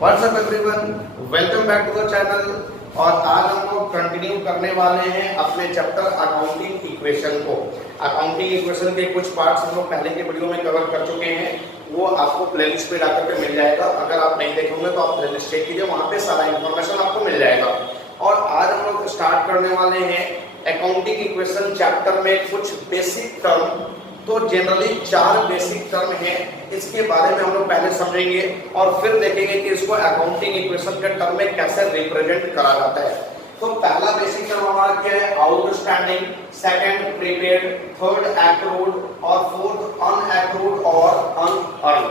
WhatsApp everyone, welcome back to the channel. और आज हम लोग कंटिन्यू करने वाले हैं अपने चैप्टर अकाउंटिंग इक्वेशन को। अकाउंटिंग इक्वेशन के कुछ पार्ट्स हम लोग पहले के वीडियो में कवर कर चुके हैं, वो आपको प्लेलिस्ट पे जाकर के मिल जाएगा। अगर आप नहीं देखोगे तो आप प्लेलिस्ट चेक कीजिए, वहाँ पे सारा इन्फॉर्मेशन आपको मिल जाएगा। और आज हम लोग स्टार्ट करने वाले हैं अकाउंटिंग इक्वेशन चैप्टर में कुछ बेसिक टर्म। तो जनरली 4 बेसिक टर्म हैं, इसके बारे में हम लोग पहले समझेंगे और फिर देखेंगे कि इसको अकाउंटिंग इक्वेशन के टर्म में कैसे रिप्रेजेंट करा जाता है। तो पहला बेसिक टर्म हमारा क्या है? Outstanding, second prepaid, third accrued और फोर्थ अनएक्रूड और अनअर्न।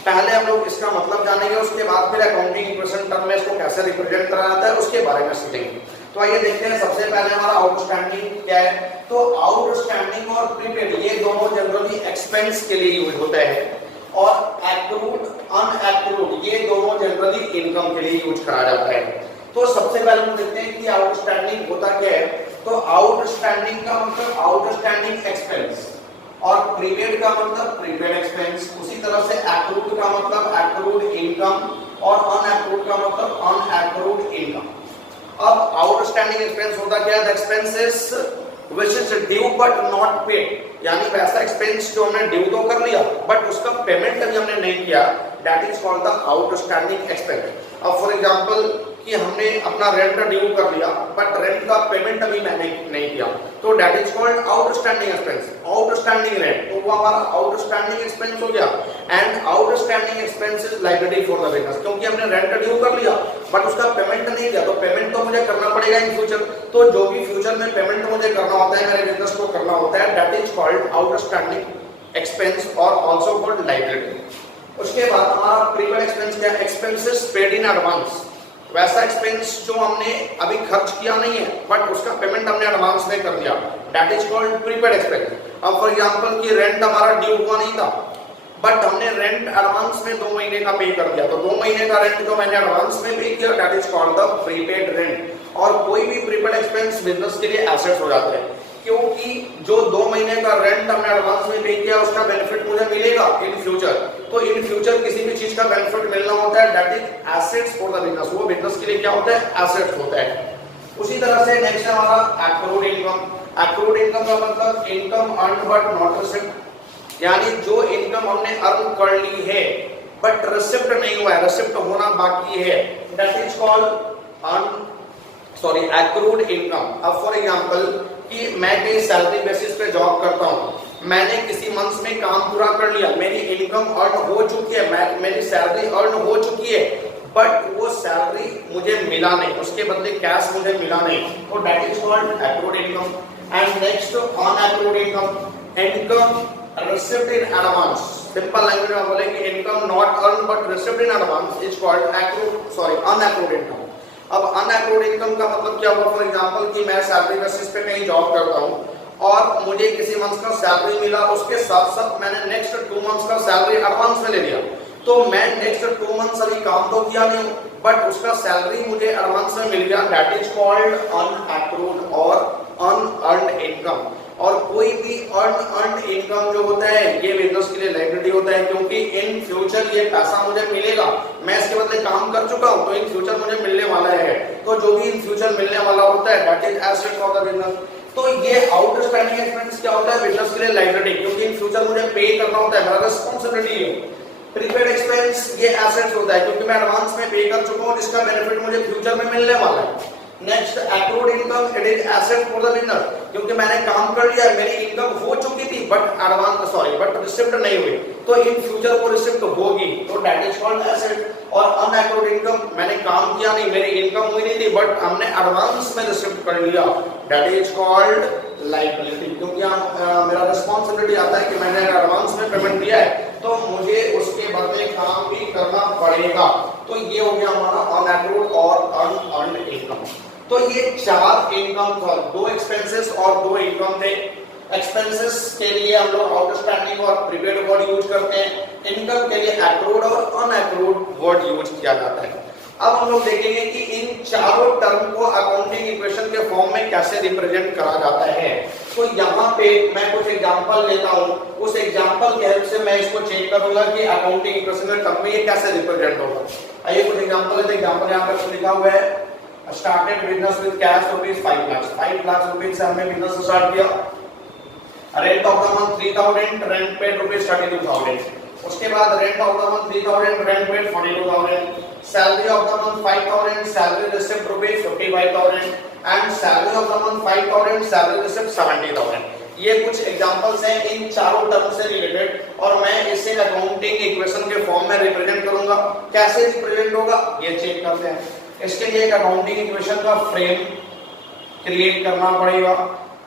पहले हम लोग इसका मतलब जानेंगे, उसके बाद फिर अकाउंटिंग इक्वेशन टर्म में इसको कैसे रिप्रेजेंट करा जाता है उसके बारे में सीखेंगे। तो आइए देखते हैं, सबसे पहले हमारा आउटस्टैंडिंग क्या है। तो आउटस्टैंडिंग और प्रीपेड ये दोनों जनरली एक्सपेंस के लिए यूज होते हैं, और एक्रूड अनएक्रूड ये दोनों जनरली इनकम के लिए यूज करा जाता है। तो सबसे पहले हम देखते हैं कि आउटस्टैंडिंग होता क्या है। तो आउटस्टैंडिंग का मतलब आउटस्टैंडिंग एक्सपेंस, और प्रीपेड का मतलब प्रीपेड एक्सपेंस। उसी तरह से एक्रूड का मतलब एक्रूड इनकम, और अनएक्रूड का मतलब अनएक्रूड इनकम। अब आउटस्टैंडिंग एक्सपेंस होता क्या है? Expenses which is due but not paid, यानी वैसा एक्सपेंस जो हमने ड्यू तो कर लिया बट उसका पेमेंट अभी हमने नहीं किया, that is called the outstanding expense. अब फॉर एग्जांपल कि हमने अपना रेंट ड्यू कर लिया बट रेंट का पेमेंट अभी मैंने नहीं किया, तो that is called outstanding expense. Outstanding rent तो वो हमारा आउटस्टैंडिंग एक्सपेंस हो गया। And outstanding expense is liability for the business, क्योंकि हमने रेंट ड्यू कर लिया बट उसका पेमेंट नहीं किया, तो पेमेंट तो मुझे करना पड़ेगा इन फ्यूचर। तो जो भी फ्यूचर में पेमेंट मुझे करना होता है, मेरे बिजनेस को करना होता है, that is called outstanding expense और आल्सो कॉल्ड लायबिलिटी। उसके बाद हमारा प्रीपेड एक्सपेंस क्या है? एक्सपेंसेस पेड इन एडवांस, वैसा एक्सपेंस जो हमने अभी खर्च किया नहीं है बट उसका पेमेंट हमने एडवांस में कर दिया, that is called prepaid expense. अब फॉर एग्जांपल कि रेंट हमारा ड्यू हुआ नहीं था बट हमने रेंट एडवांस में 2 महीने का पे कर दिया, तो 2 महीने का रेंट जो मैंने एडवांस में पे किया, that is called the prepaid rent. और कोई भी प्रीपेड एक्सपेंस बिजनेस के लिए एसेट हो जाते हैं, क्योंकि जो 2 महीने का रेंट हमने एडवांस में पे किया उसका बेनिफिट मुझे मिलेगा इन फ्यूचर। तो इन फ्यूचर किसी भी चीज का बेनिफिट मिलना होता है, that is assets for the business. वो बिजनेस के लिए क्या होता है? एसेट्स होता है। उसी तरह से नेक्स्ट है हमारा एक्रूड इनकम। एक्रूड इनकम का मतलब income earn but not received, यानी जो इनकम हमने अर्न कर ली है बट रिसिप्ट नहीं हुआ है, रिसिप्ट होना बाकी है, that is called accrued income. अब फॉर एग्जांपल कि मैं कहीं सैलरी बेसिस पे जॉब करता हूँ, मैंने किसी मंथ में काम पूरा कर लिया, मेरी इनकम अर्न हो चुकी है, मेरी सैलरी अर्न हो चुकी है, बट वो सैलरी मुझे मिला नहीं, उसके बदले कैश मुझे मिला नहीं, तो that is called accrued income. And next unaccrued income, income received in advance. Simple language में बोले कि income not earn but received in advance is called unaccrued income. अब अनएक्रूड इनकम का मतलब क्या होगा? फॉर एग्जांपल कि मैं सैलरी बेसिस पे कहीं जॉब करता हूं और मुझे किसी मंथ का सैलरी मिला, उसके साथ साथ मैंने नेक्स्ट 2 मंथ्स का सैलरी एडवांस में ले लिया, तो मैं नेक्स्ट 2 मंथ्स अभी काम तो किया नहीं बट उसका सैलरी मुझे एडवांस में मिल गया, दैट इज कॉल्ड अनएक्रूड और अनअर्न्ड इनकम। और कोई भी अर्न इनकम जो होता है ये बिजनेस के लिए लायबिलिटी होता है, क्योंकि इन फ्यूचर ये पैसा मुझे मिलेगा, मैं इसके बदले काम कर चुका हूं तो इन फ्यूचर मुझे मिलने वाला है। तो जो भी इन फ्यूचर मिलने वाला होता है that is asset for the business. तो ये आउटस्टैंडिंग एक्सपेंस क्या होता है? बिजनेस के लिए लायबिलिटी, क्योंकि इन फ्यूचर मुझे पे करना होता है, मेरा रिस्पांसिबिलिटी है। प्रीपेड एक्सपेंस ये एसेट्स होता है, क्योंकि मैं एडवांस में पे कर चुका हूं, जिसका बेनिफिट मुझे फ्यूचर में मिलने वाला है। Next accrued income, it is asset for the business, क्योंकि मैंने काम कर लिया, मेरी इनकम हो चुकी थी बट रिसिप्ट नहीं हुई, तो इन फ्यूचर वो रिसिप्ट होगी, तो दैट इज कॉल्ड एसेट। और अनएक्रूड इनकम, मैंने काम किया नहीं, मेरी इनकम हुई नहीं थी बट हमने एडवांस में रिसिप्ट कर लिया, दैट इज कॉल्ड लायबिलिटी, क्योंकि मेरा रिस्पांसिबिलिटी आता है कि मैंने एडवांस में पेमेंट दिया है तो मुझे उसके बदले काम भी करना पड़ेगा। तो ये हो गया हमारा अनएक्रूड और अनअर्न्ड इनकम। तो ये 4 इनकम था, 2 एक्सपेंसेस और 2 इनकम थे। एक्सपेंसेस के लिए हम लोग आउटस्टैंडिंग और प्रीपेड वर्ड यूज करते हैं, इनकम के लिए एक्रूड और अनएक्रूड वर्ड यूज किया जाता है। अब हम लोग देखेंगे कि इन चारों टर्म को अकाउंटिंग इक्वेशन के फॉर्म में कैसे रिप्रेजेंट करा जाता है। तो यहाँ पे मैं कुछ एग्जांपल लेता हूँ, उस एग्जांपल की हेल्प से मैं इसको चेक करूंगा कि अकाउंटिंग इक्वेशन के टर्म में ये कैसे रिप्रेजेंट होगा। आइए कुछ एग्जांपल लेते हैं। एग्जांपल यहाँ पर लिखा हुआ है, started business with cash rupees 5 lakh. 5 lakh rupees से हमने बिजनेस स्टार्ट किया। Rent of the month 3000, rent paid rupees 32000। उसके बाद rent of the month 3000, rent paid 42000। Salary of the month 5000, salary receipt rupees 55000 and salary of the month 5000, salary receipt 70000। ये कुछ examples हैं इन चारों term से related और मैं इसे अकाउंटिंग इक्वेशन के फॉर्म में रिप्रेजेंट करूंगा। कैसे रिप्रेजेंट होगा ये चेक करते हैं। इसके लिए एक अकाउंटिंग इक्वेशन का फ्रेम क्रिएट करना पड़ेगा।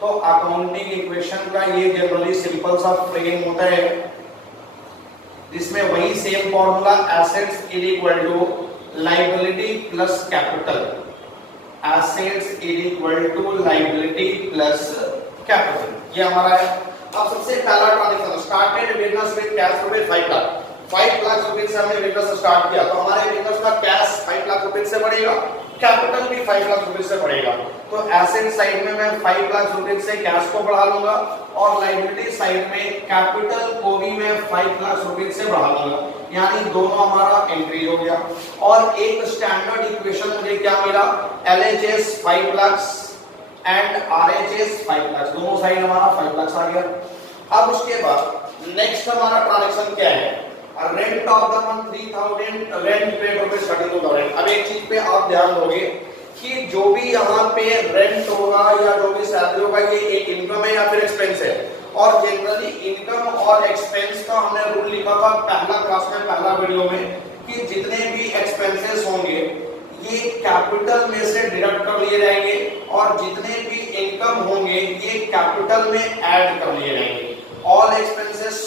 तो अकाउंटिंग इक्वेशन का ये जनरली सिंपल सा फ्रेम होता है जिसमें वही same formula assets is equal to liability plus capital. Assets is equal to liability plus capital, ये हमारा है। अब सबसे पहला transaction, started business with cash rupees 5 lakh. 5 lakh rupees से हमने बिजनेस स्टार्ट किया, तो हमारे बिजनेस का कैश 5 लाख रुपीज से बढ़ेगा, कैपिटल भी 5 लाख रुपीज से बढ़ेगा। तो एसेट साइड में मैं 5 लाख रुपीज से कैश को बढ़ा लूंगा और लायबिलिटी साइड में कैपिटल को भी मैं 5 लाख रुपीज से बढ़ा लूंगा, यानी दोनों हमारा इंक्रीज हो गया। और एक स्टैंडर्ड इक्वेशन मुझे क्या मिला, LHS 5 lakh and RHS 5 lakh, दोनों साइड हमारा 5 लाख आ गया। अब उसके बाद नेक्स्ट हमारा ट्रांजैक्शन क्या है, rent of the month 3000, rent paid rupees 32000। अब एक चीज पे आप ध्यान दोगे कि जो भी यहाँ पे रेंट होगा या जो भी सैलरी होगा ये एक इनकम है या फिर एक्सपेंस है। और जनरली इनकम और एक्सपेंस का हमने रूल लिखा था पहला क्लास में, पहला वीडियो में, कि जितने भी एक्सपेंसेस होंगे ये कैपिटल में से डिडक्ट कर लिए जाएंगे और जितने भी इनकम होंगे ये कैपिटल में ऐड कर लिए जाएंगे। All expenses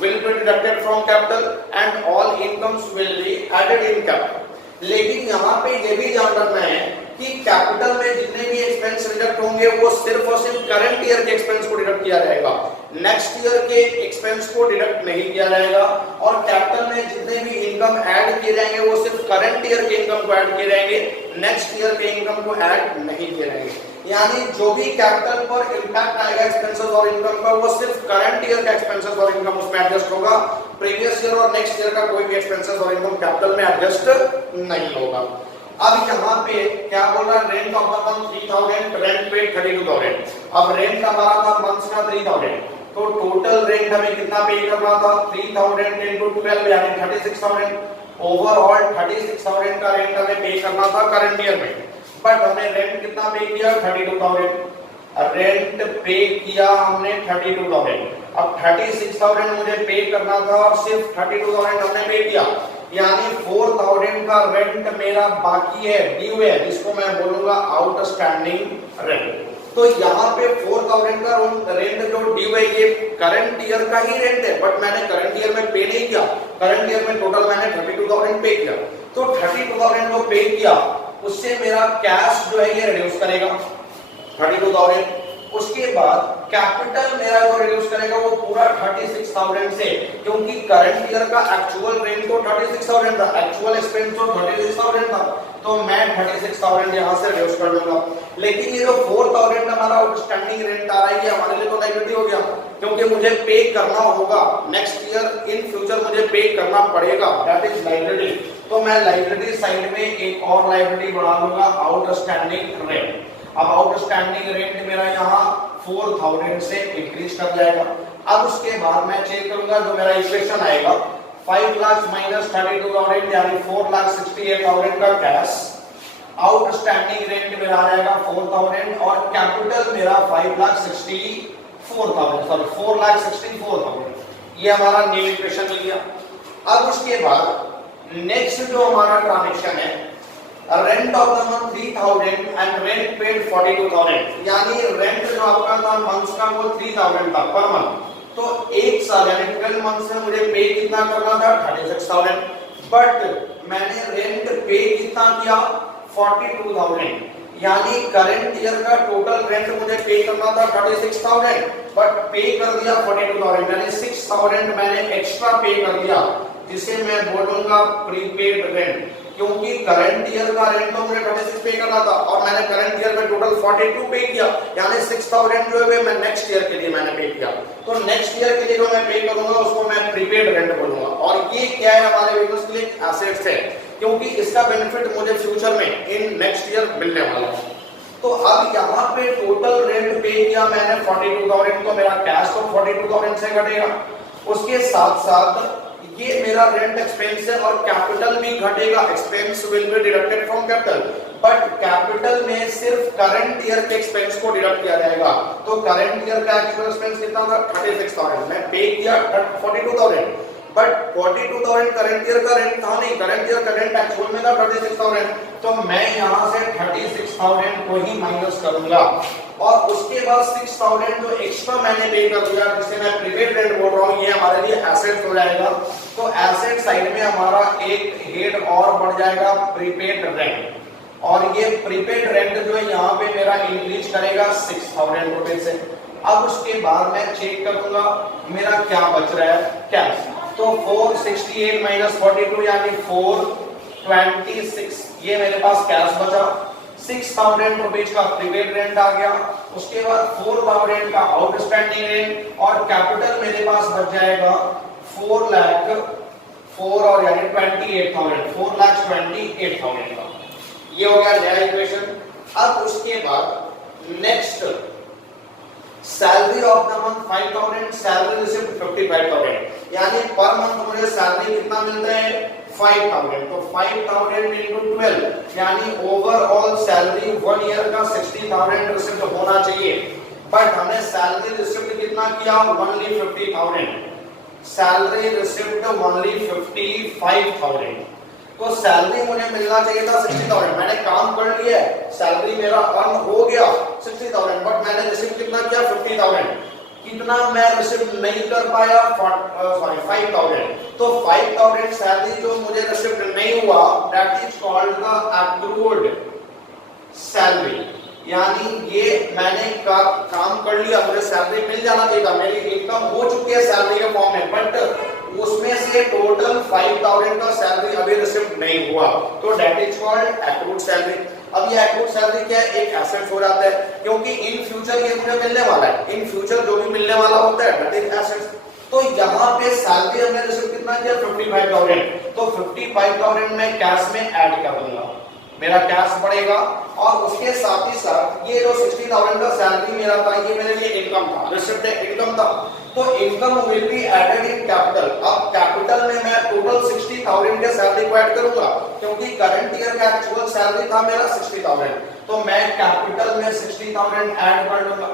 will be deducted from capital and all incomes will be added in capital। लेकिन यहाँ पे ये भी ध्यान रखना है कि कैपिटल में जितने भी एक्सपेंस डिडक्ट होंगे वो सिर्फ और सिर्फ करंट ईयर के एक्सपेंस को डिडक्ट किया जाएगा, नेक्स्ट ईयर के एक्सपेंस को डिडक्ट नहीं किया जाएगा। और कैपिटल में जितने भी इनकम ऐड किए जाएंगे वो सिर्फ करंट ईयर के इनकम को ऐड किए जाएंगे, नेक्स्ट ईयर के इनकम को ऐड नहीं किए जाएंगे। यानी जो भी कैपिटल पर इंपैक्ट आएगा एक्सपेंसेस और इनकम का वो सिर्फ करंट ईयर का एक्सपेंसेस और इनकम उसमें एडजस्ट होगा, प्रीवियस ईयर और नेक्स्ट ईयर का कोई भी एक्सपेंसेस और इनकम कैपिटल में एडजस्ट नहीं होगा। अब यहाँ पे क्या बोल रहा है, rent of the month 3000, rent paid 32000। अब रेंट हमारा था मंथ का 3000, तो टोटल रेंट हमें कितना पे करना था, 3000 into 12 यानी 36000। ओवरऑल 36000 का रेंट हमें पे करना था करंट ईयर में, बट हमने रेंट कितना पे किया, 32000। रेंट पे किया हमने 32000। अब 36000 मुझे पे करना था और सिर्फ 32000 हमने पे किया, यानी 4000 का रेंट मेरा बाकी है, ड्यू है, जिसको मैं बोलूंगा आउटस्टैंडिंग रेंट। तो यहाँ पे 4000 का रेंट जो ड्यू है ये करंट ईयर का ही रेंट है, बट मैंने करंट ईयर में पे नहीं किया, करंट ईयर में टोटल मैंने 32000 पे किया। तो 32000 जो पे किया उससे मेरा कैश जो है ये रिड्यूस करेगा 32000। उसके बाद कैपिटल मेरा जो रिड्यूस करेगा वो पूरा 36000 से, क्योंकि करंट ईयर का एक्चुअल रेंट तो 36000 था, एक्चुअल एक्सपेंस तो 36000 था, तो मैं 36000 यहां से रिड्यूस कर दूंगा। लेकिन ये जो 4000 हमारा आउटस्टैंडिंग रेंट आ रहा है ये हमारे लिए तो लायबिलिटी हो गया, क्योंकि मुझे पे करना होगा, नेक्स्ट ईयर इन फ्यूचर मुझे पे करना पड़ेगा, दैट इज लायबिलिटी। तो मैं लायबिलिटी साइड में एक और लायबिलिटी बढ़ा दूंगा, आउटस्टैंडिंग रेंट। अब आउटस्टैंडिंग रेंट मेरा यहाँ 4000 से इंक्रीज कर जाएगा। अब उसके बाद मैं चेक करूंगा जो मेरा इक्वेशन आएगा 5 लाख माइनस 32000 यानी 4,68,000 का कैश, आउटस्टैंडिंग रेंट मेरा आ जाएगा 4000 और कैपिटल मेरा 4,64,000। ये हमारा न्यू इक्वेशन मिल गया। अब उसके बाद नेक्स्ट जो हमारा ट्रांजैक्शन है, rent of the month 3000 and rent paid 42000, यानी रेंट जो आपका था मंथ का वो 3000 था पर मंथ, तो एक साल यानी 12 मंथ से मुझे पे कितना करना था 36000, बट मैंने रेंट पे कितना किया 42000, यानी करंट ईयर का टोटल रेंट मुझे पे करना था 36000, बट पे कर दिया 42000, यानी 6000 मैंने एक्स्ट्रा पे कर दिया, जिसे मैं बोलूंगा प्रीपेड रेंट। क्योंकि करंट ईयर का रेंट तो मुझे 36 पे करना था और मैंने करंट ईयर में टोटल 42 पे किया, यानी 6000 जो है मैं नेक्स्ट ईयर के लिए मैंने पे किया। तो नेक्स्ट ईयर के लिए जो मैं पे करूंगा उसको मैं प्रीपेड रेंट बोलूंगा। और ये क्या है हमारे बिजनेस के लिए एसेट्स है, क्योंकि इसका बेनिफिट मुझे फ्यूचर में इन नेक्स्ट ईयर मिलने वाला है। तो अब यहाँ पे टोटल रेंट पे किया मैंने 42000, तो मेरा कैश तो 42000 से घटेगा, उसके साथ साथ ये मेरा रेंट एक्सपेंस है और कैपिटल भी घटेगा। Expense will be deducted from capital, but capital में सिर्फ करंट ईयर के एक्सपेंस को डिडक्ट किया जाएगा। तो करंट ईयर का एक्चुअल एक्सपेंस कितना था 36000, मैं पे किया 42000, बट 42000 करंट ईयर का रेंट था नहीं, करंट ईयर का रेंट एक्चुअल में था 36000। तो मैं यहां से 36000 को ही माइनस करूंगा और उसके बाद 6000 जो एक्स्ट्रा मैंने पे कर दिया जिसे मैं प्रीपेड रेंट बोल रहा हूं, ये हमारे लिए एसेट हो जाएगा। तो एसेट साइड में हमारा एक हेड और बढ़ जाएगा प्रीपेड रेंट, और ये प्रीपेड रेंट जो है यहाँ पे मेरा इंक्रीज करेगा 6000 रुपए से। अब उसके बाद मैं चेक करूंगा मेरा क्या बच रहा है कैश, तो 468 माइनस 42 यानी 426 ये मेरे पास कैश बचा। 6000 रुपीज का प्रीपेड रेंट आ गया, उसके बाद 4000 का आउटस्टैंडिंग रेंट और कैपिटल मेरे पास बच जाएगा 4 लाख 4 और यानी 28000, 4,28,000 का। ये हो गया नया इक्वेशन। अब उसके बाद next salary of the month 5000, salary receipt 55000, यानी पर मंथ मुझे सैलरी कितना मिलता है 5000। तो 5000 into 12 यानी ओवरऑल सैलरी 1 ईयर का 60000 रिसिप्ट होना चाहिए, बट हमने सैलरी रिसिप्ट कितना किया ओनली 50000, सैलरी रिसिप्ट ओनली 55000। तो सैलरी मुझे मिलना चाहिए था 60000, मैंने काम कर लिया है, सैलरी मेरा अर्न हो गया 60000, बट मैंने रिसिप्ट कितना किया 50000। कितना मैं रिसिप्ट नहीं कर पाया 5000। तो 5000 सैलरी जो मुझे रिसिप्ट नहीं हुआ that is called the accrued salary, यानी ये मैंने काम कर लिया, मुझे सैलरी मिल जाना चाहिए था, मेरी इनकम हो चुकी है सैलरी के फॉर्म में, बट उसमें से टोटल 5000 का सैलरी अभी रिसिप्ट नहीं हुआ, तो that is called accrued salary. अब ये एक्रूड सैलरी क्या है, एक एसेट हो जाता है, क्योंकि इन फ्यूचर ये मुझे मिलने वाला है, इन फ्यूचर जो भी मिलने वाला होता है दैट इज एसेट। तो यहाँ पे सैलरी हमने रिसिप्ट कितना किया 55000, तो 55000 में कैश में ऐड कर दूंगा, मेरा कैश बढ़ेगा। और उसके साथ ही साथ ये जो 60000 का सैलरी मेरा था ये मेरे लिए इनकम था, रिसिप्ट इनकम था, तो income will be added in capital. अब कैपिटल में मैं टोटल 60000 के सैलरी को ऐड करूंगा, क्योंकि करंट ईयर का एक्चुअल सैलरी था मेरा 60000, तो मैं कैपिटल में 60000 ऐड कर लूंगा।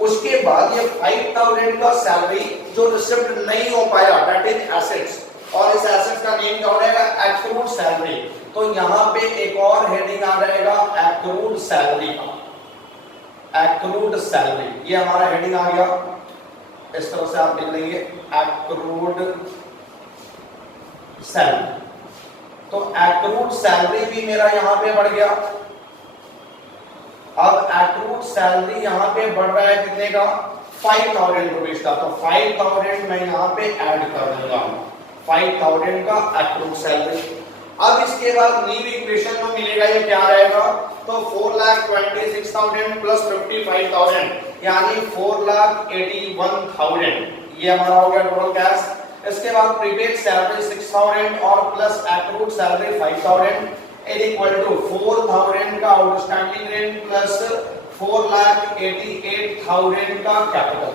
उसके बाद ये 5000 का सैलरी जो रिसिप्ट नहीं हो पाया दैट इज एसेट्स, और इस एसेट्स का नेम क्या हो जाएगा एक्रूड सैलरी। तो यहाँ पे एक और हेडिंग आ जाएगा एक्रूड सैलरी का, एक्रूड सैलरी, ये हमारा हेडिंग आ गया, इस तरह से आप लिख लेंगे एक्रूड सैलरी। तो एक्रूड सैलरी भी मेरा यहाँ पे बढ़ गया। अब एक्रूड सैलरी यहाँ पे बढ़ रहा है कितने का 5000 रुपीज का, तो 5000 मैं यहाँ पे ऐड कर दूंगा, 5000 का एक्रूड सैलरी। अब इसके बाद न्यू इक्वेशन में मिलेगा ये क्या रहेगा, तो 4,26,000 प्लस 55,000 यानी 4,81,000, ये हमारा हो गया टोटल कैश। इसके बाद प्रीपेड सैलरी 6000 और plus accrued salary 5000 is equal to 4000 का आउटस्टैंडिंग रेंट प्लस 4,88,000 का कैपिटल।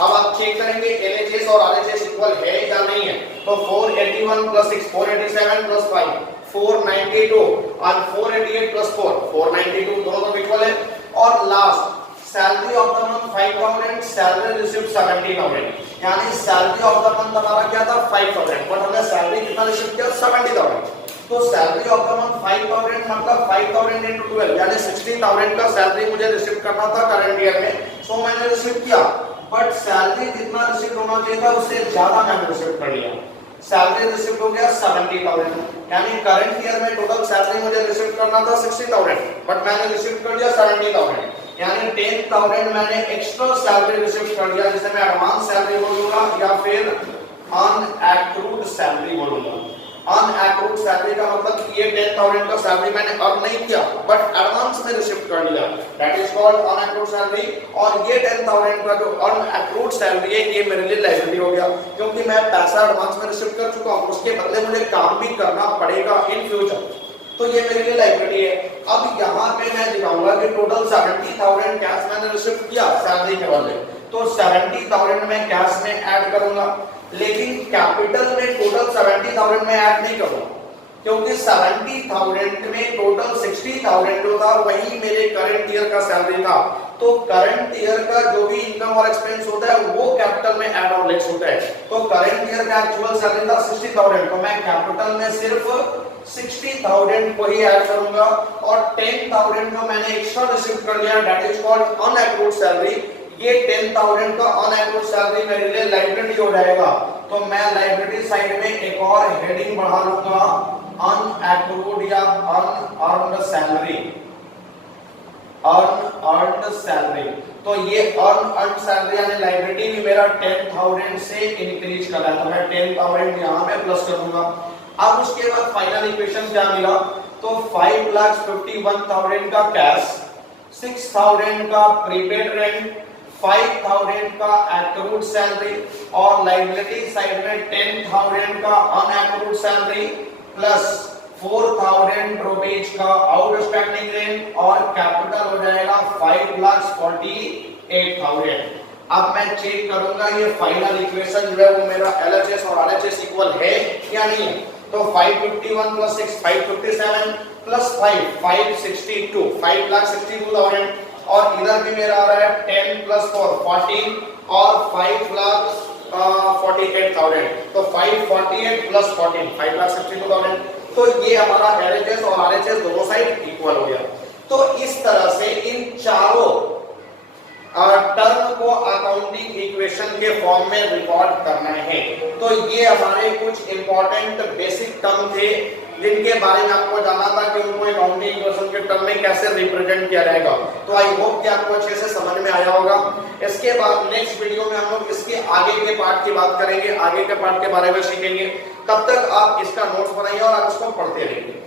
अब आप चेक करेंगे LHS और RHS इक्वल है या नहीं है, तो 481 प्लस 6 487 प्लस 5 492 और 488 प्लस 4 492 दोनों तो इक्वल है। और last salary of the month 5000, salary receipt 70000, यानी सैलरी ऑफ द मंथ हमारा क्या था 5000, बट हमने सैलरी कितना रिसिप्ट किया 70000। तो सैलरी ऑफ द मंथ 5000 मतलब 5000 into 12 यानी 60000 का सैलरी मुझे रिसिप्ट करना था करंट ईयर में, सो मैंने रिसिप्ट किया, बट सैलरी जितना रिसिप्ट होना चाहिए था उससे ज्यादा मैंने रिसिप्ट कर लिया, सैलरी रिसिप्ट हो गया 70000, यानी करंट ईयर में टोटल सैलरी मुझे रिसिप्ट करना था 60000, बट मैंने रिसिप्ट कर दिया 70000, यानी 10000 मैंने एक्स्ट्रा सैलरी रिसिप्ट कर दिया, जिसे मैं एडवांस सैलरी बोलूंगा या फिर अनएक्रूड सैलरी बोलूंगा। अनअक्रूड सैलरी का मतलब कि ये 10,000 का सैलरी मैंने अर्न नहीं किया बट एडवांस में रिसीव कर लिया, दैट इज कॉल्ड अनअक्रूड सैलरी। और ये 10,000 का जो अनअक्रूड सैलरी है ये मेरे लिए लायबिलिटी हो गया, क्योंकि मैं पैसा एडवांस में रिसीव कर चुका हूं, उसके बदले मुझे काम भी करना पड़ेगा इन फ्यूचर, तो ये मेरे लिए लायबिलिटी है। अब यहाँ पे मैं दिखाऊंगा कि टोटल 70,000 कैश मैंने रिसीव किया सैलरी के बदले, तो 70,000 में कैश में ऐड करूंगा, लेकिन कैपिटल में टोटल 70,000 में ऐड नहीं करूंगा, क्योंकि 70,000 में टोटल 60,000 जो था वही मेरे करंट ईयर का सैलरी था, तो करंट ईयर का जो भी इनकम और एक्सपेंस होता है वो कैपिटल में ऐड और लेस होता है। तो करंट ईयर का एक्चुअल सैलरी था 60,000, तो मैं कैपिटल में सिर्फ 60,000 को ही ऐड करूंगा, और 10,000 जो मैंने एक्स्ट्रा रिसीव कर लिया दैट इज कॉल्ड अनअक्रूड सैलरी, ये 10,000 का अनअक्रूड सैलरी मेरे लिए लायबिलिटी हो जाएगा। तो मैं लायबिलिटी साइड में एक और हेडिंग बढ़ा लूंगा, अनअक्रूड या अनअर्न्ड सैलरी, अनअर्न्ड सैलरी। तो ये अनअर्न्ड सैलरी यानी लायबिलिटी भी मेरा 10,000 से इंक्रीज कर रहा है, तो मैं 10,000 यहां में प्लस कर दूंगा। अब उसके बाद फाइनल इक्वेशन क्या मिला, तो 5,51,000 का कैश, 6,000 का प्रीपेड रेंट, 5,000 का एक्रूड सैलरी, और लायबिलिटी साइड में 10,000 का अनएक्रूड सैलरी प्लस 4,000 रुपीज का आउटस्टैंडिंग रेंट, और कैपिटल हो जाएगा 5,48,000। अब मैं चेक करूंगा ये फाइनल इक्वेशन जो है वो मेरा LHS और RHS इक्वल है या नहीं है। तो 551 प्लस 6 557 प्लस 5 562, 5,62,000, और इधर भी मेरा आ रहा है 10 प्लस 4 14 और 5,48,000, तो 548 प्लस 14 5,62,000। तो ये हमारा LHS और RHS दोनों साइड इक्वल हो गया। तो इस तरह से इन चारों टर्म को अकाउंटिंग इक्वेशन के फॉर्म में रिकॉर्ड करना है। तो ये हमारे कुछ इंपॉर्टेंट बेसिक टर्म थे जिनके बारे में आपको जानना था कि उनको अकाउंटिंग इक्वेशन के टर्म में कैसे रिप्रेजेंट किया जाएगा। तो आई होप कि आपको अच्छे से समझ में आया होगा। इसके बाद नेक्स्ट वीडियो में हम लोग इसके आगे के पार्ट की बात करेंगे, आगे के पार्ट के बारे में सीखेंगे। तब तक आप इसका नोट्स बनाइए और आप इसको पढ़ते रहिए।